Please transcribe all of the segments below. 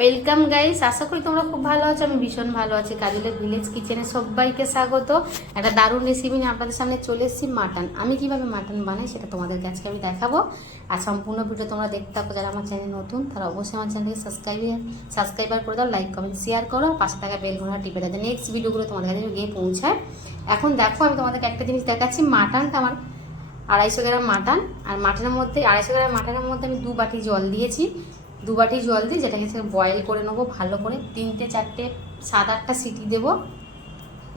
Welcome guys, আশা করি তোমরা খুব ভালো আছো। আমি ভীষণ ভালো আছি। কাজলের ভিলেজ কিচেনে সবাইকে স্বাগত। একটা দারুণ রেসিপি নিয়ে আপনাদের সামনে চলে এসেছি, মাটন। আমি কিভাবে মাটন বানাই সেটা তোমাদেরকে আজকে আমি দেখাবো। আর সম্পূর্ণ ভিডিও তোমরা দেখতে থাকো। যারা আমার চ্যানেল নতুন তারা অবশ্যই আমার চ্যানেলকে সাবস্ক্রাইবার করে দাও, লাইক কমেন্ট শেয়ার করো, পাশে থাকা বেল ঘন্টা টিপে দাও, নেক্সট ভিডিওগুলো তোমাদের কাছে গিয়ে পৌঁছায়। এখন দেখো, আমি তোমাদেরকে একটা জিনিস দেখাচ্ছি। মাটনটা আমার 250 গ্রাম মাটন। আর মাটনের মধ্যে 250 গ্রাম মাটনের মধ্যে আমি 2 বাটি জল দিয়েছি। 2 বাটি জল দিয়ে যেটাকে বয়েল করে নেবো ভালো করে। 3টে 4টে 7-8টা সিটি দেবো।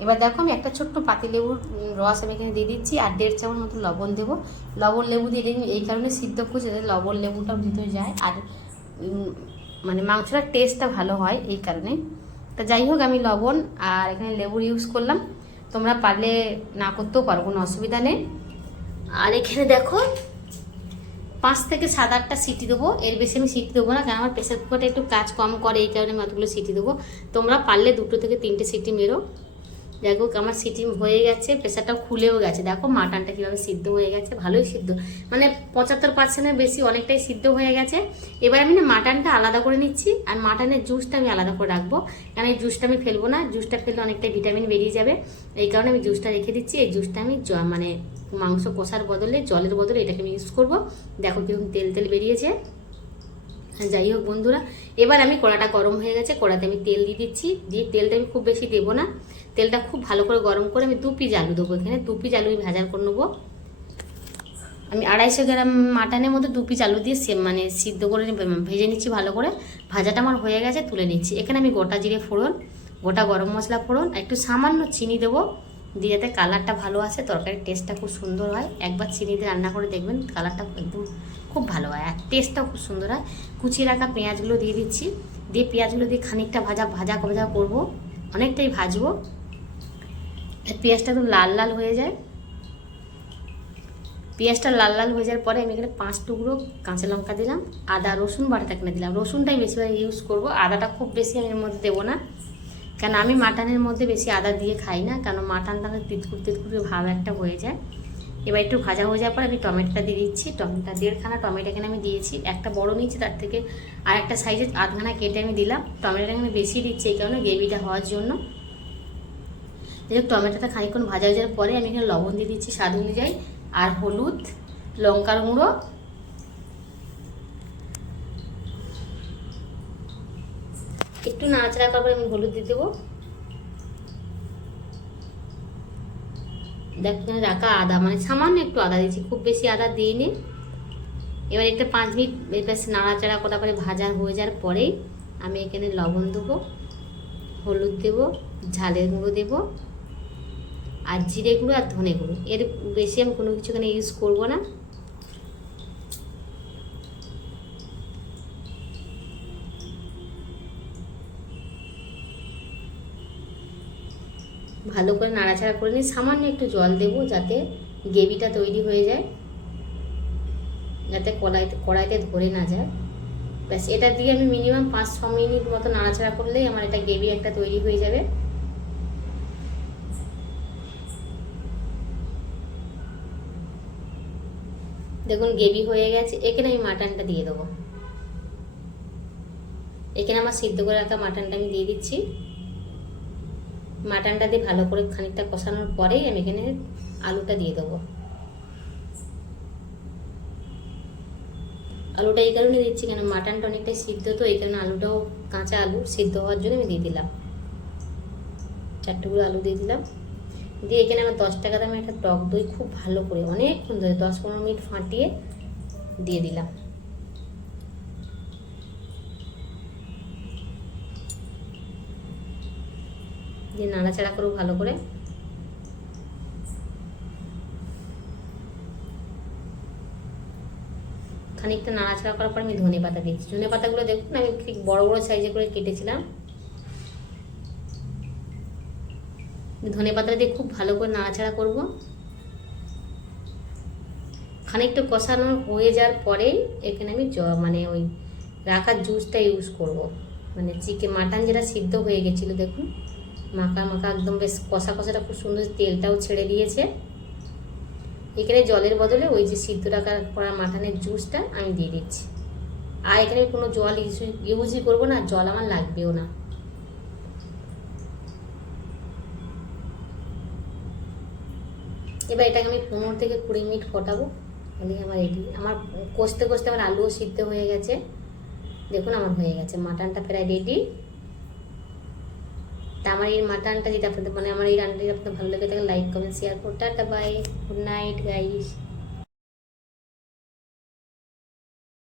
এবার দেখো, আমি একটা ছোট্ট পাতিলেবুর রস আমি এখানে দিয়ে দিচ্ছি। আর 1.5 চামচ মতো লবণ দেবো। লবণ লেবু দিয়ে এই কারণে সিদ্ধ করছি যাতে লবণ লেবুটাও ভিতরে যায়, আর মানে মাংসটার টেস্টটা ভালো হয় এই কারণে। তা যাই হোক, আমি লবণ আর এখানে লেবুর ইউজ করলাম। তোমরা পারলে না করতেও পারো, কোনো অসুবিধা নেই। আর এখানে দেখো 5 থেকে 7-8টা সিটি দেবো। এর বেশি আমি সিটি দেবো না, কারণ আমার প্রেসার কুকারটা একটু কাজ কম করে, এই কারণে আমি অতগুলো সিটি দেবো। তোমরা পারলে 2 থেকে 3টে সিটি মেরো। দেখো আমার সিটি হয়ে গেছে, প্রেসারটাও খুলেও গেছে। দেখো মাটনটা কীভাবে সিদ্ধ হয়ে গেছে, ভালোই সিদ্ধ, মানে 75%-এর বেশি, অনেকটাই সিদ্ধ হয়ে গেছে। এবার আমি না মাটনটা আলাদা করে নিচ্ছি, আর মাটনের জুসটা আমি আলাদা করে রাখবো, কারণ এই জুসটা আমি ফেলবো না। জুসটা ফেললে অনেকটাই ভিটামিন বেরিয়ে যাবে, এই কারণে আমি জুসটা রেখে দিচ্ছি। এই জুসটা আমি মানে মাংস কষার বদলে, জলের বদলে এটাকে আমি ইউজ করবো। দেখো কিরকম তেল তেল বেরিয়েছে। যাই হোক বন্ধুরা, এবার আমি কড়াটা গরম হয়ে গেছে, কড়াতে আমি তেল দিয়ে দিচ্ছি। দিয়ে তেলটা আমি খুব বেশি দেবো না, তেলটা খুব ভালো করে গরম করে আমি 2 পিস আলু দেবো। এখানে 2 পিস আলু আমি ভাজা করে নেবো। আমি 250 গ্রাম মাটনের মধ্যে 2 পিস আলু দিয়ে মানে সিদ্ধ করে ভেজে নিচ্ছি ভালো করে। ভাজাটা আমার হয়ে গেছে, তুলে নিচ্ছি। এখানে আমি গোটা জিরে ফোড়ন, গোটা গরম মশলা ফোড়ন, একটু সামান্য চিনি দেবো, দিয়ে যাতে কালারটা ভালো আসে, তরকারির টেস্টটা খুব সুন্দর হয়। একবার চিনি দিয়ে রান্না করে দেখবেন, কালারটা একদম খুব ভালো হয়, আর টেস্টটাও খুব সুন্দর হয়। কুচিয়ে রাখা পেঁয়াজগুলো দিয়ে দিচ্ছি। দিয়ে পেঁয়াজগুলো দিয়ে খানিকটা ভাজা ভাজা ভাজা করবো, অনেকটাই ভাজবো। পেঁয়াজটা একদম লাল লাল হয়ে যায়। পেঁয়াজটা লাল লাল হয়ে যাওয়ার পরে আমি এখানে 5 টুকরো কাঁচা লঙ্কা দিলাম। আদা রসুন বাটাটা এখানে দিলাম। রসুনটাই বেশিরভাগ ইউজ করবো, আদাটা খুব বেশি আমি এর মধ্যে দেবো না, কারণ আমি মাটনের মধ্যে বেশি আদা দিয়ে খাই না, কারণ মাটনটা তিতকুটে ভাব একটা হয়ে যায়। এবার একটু ভাজা হয়ে যাওয়ার পর আমি টমেটোটা দিয়ে দিচ্ছি। টমেটোটা 1.5খানা টমেটো এখানে আমি দিয়েছি, একটা বড় নিয়েছি, তার থেকে আর একটা সাইজের 8খানা কেটে আমি দিলাম। টমেটোটা এখানে বেশি দিচ্ছি এই কারণে, গ্রেভিটা হওয়ার জন্য। টমেটোটা খানিকক্ষণ ভাজা হয়ে যাওয়ার পরে আমি এখানে লবণ দিয়ে দিচ্ছি স্বাদ অনুযায়ী, আর হলুদ, লঙ্কার গুঁড়ো, একটু নাড়াচাড়া করার পরে আমি হলুদ দিয়ে দেবো। দেখুন রাখা আদা, মানে সামান্য একটু আদা দিয়েছি, খুব বেশি আদা দিইনি। এবার একটা 5 মিনিট বেশ নাড়াচাড়া করার পরে ভাজা হয়ে যাওয়ার পরেই আমি এখানে লবণ দেবো, হলুদ দেবো, ঝালের গুঁড়ো দেবো, আর জিরে গুঁড়ো আর ধনে গুঁড়ো। এর বেশি আমি কোনো কিছু এখানে ইউজ করবো না। ভালো করে নাড়াচাড়া করে নিয়ে সামান্য একটু জল দেবো, যাতে গ্রেভিটা তৈরি হয়ে যায়, যাতে কড়াইতে ধরে না যায়। ব্যাস, এটা দিয়ে আমি মিনিমাম 5-6 মিনিট মতো নাড়াচাড়া করলেই আমার এটা গ্রেভি একটা তৈরি হয়ে যাবে। দেখুন গ্রেভি হয়ে গেছে। এখানে আমি মাটনটা দিয়ে দেবো। এখানে আমার সিদ্ধ করে রাখা মাটনটা আমি দিয়ে দিচ্ছি। মাটনটা দিয়ে ভালো করে খানিকটা কষানোর পরেই আমি এখানে আলুটা দিয়ে দেবো। আলুটা এই কারণে দিচ্ছি, কেন মাটনটা অনেকটাই সিদ্ধ, তো এই কারণে আলুটাও, কাঁচা আলু সিদ্ধ হওয়ার জন্য আমি দিয়ে দিলাম। 4 টুকরো আলু দিয়ে দিলাম। দিয়ে এখানে আমার 10 টাকা দামের একটা টক দই খুব ভালো করে অনেকক্ষণ ধরে 10-15 মিনিট ফাটিয়ে দিয়ে দিলাম। দিয়ে নাড়াচাড়া করবো ভালো করে। খানিকটা নাড়াচাড়া করার পর আমি ধনে পাতা দিচ্ছি। ধনে পাতাগুলো দেখুন আমি ঠিক বড় বড় সাইজে করে কেটেছিলাম। ধনে পাতা দিয়ে খুব ভালো করে নাড়াচাড়া করব। খানিকটা কষানো হয়ে যাওয়ার পরেই এখানে আমি মানে ওই রাখার জুসটা ইউজ করব। মানে মাটন যেটা সিদ্ধ হয়ে গেছিলো, দেখুন মাখা মাখা একদম বেশ কষা কষাটা খুব সুন্দর, তেলটাও ছেড়ে দিয়েছে। এখানে জলের বদলে ওই যে সিদ্ধ রাখা করা মাটনের জুসটা আমি দিয়ে দিচ্ছি। আর এখানে কোনো জল ইউজই করবো না, জল আমার লাগবেও না। এবার এটাকে আমি 15 থেকে 20 মিনিট ফোটাবো, তাহলে আমার রেডি। আমার কষতে কষতে আমার আলুও সিদ্ধ হয়ে গেছে, দেখুন আমার হয়ে গেছে, মাটনটা প্রায় রেডি। তা আমার এই মাটনটা যদি আপনাদের মানে আমার এই রান্নাটা যদি আপনাদের ভালো লাগে তাহলে লাইক কমেন্ট শেয়ার করতে, tata bye, good night guys.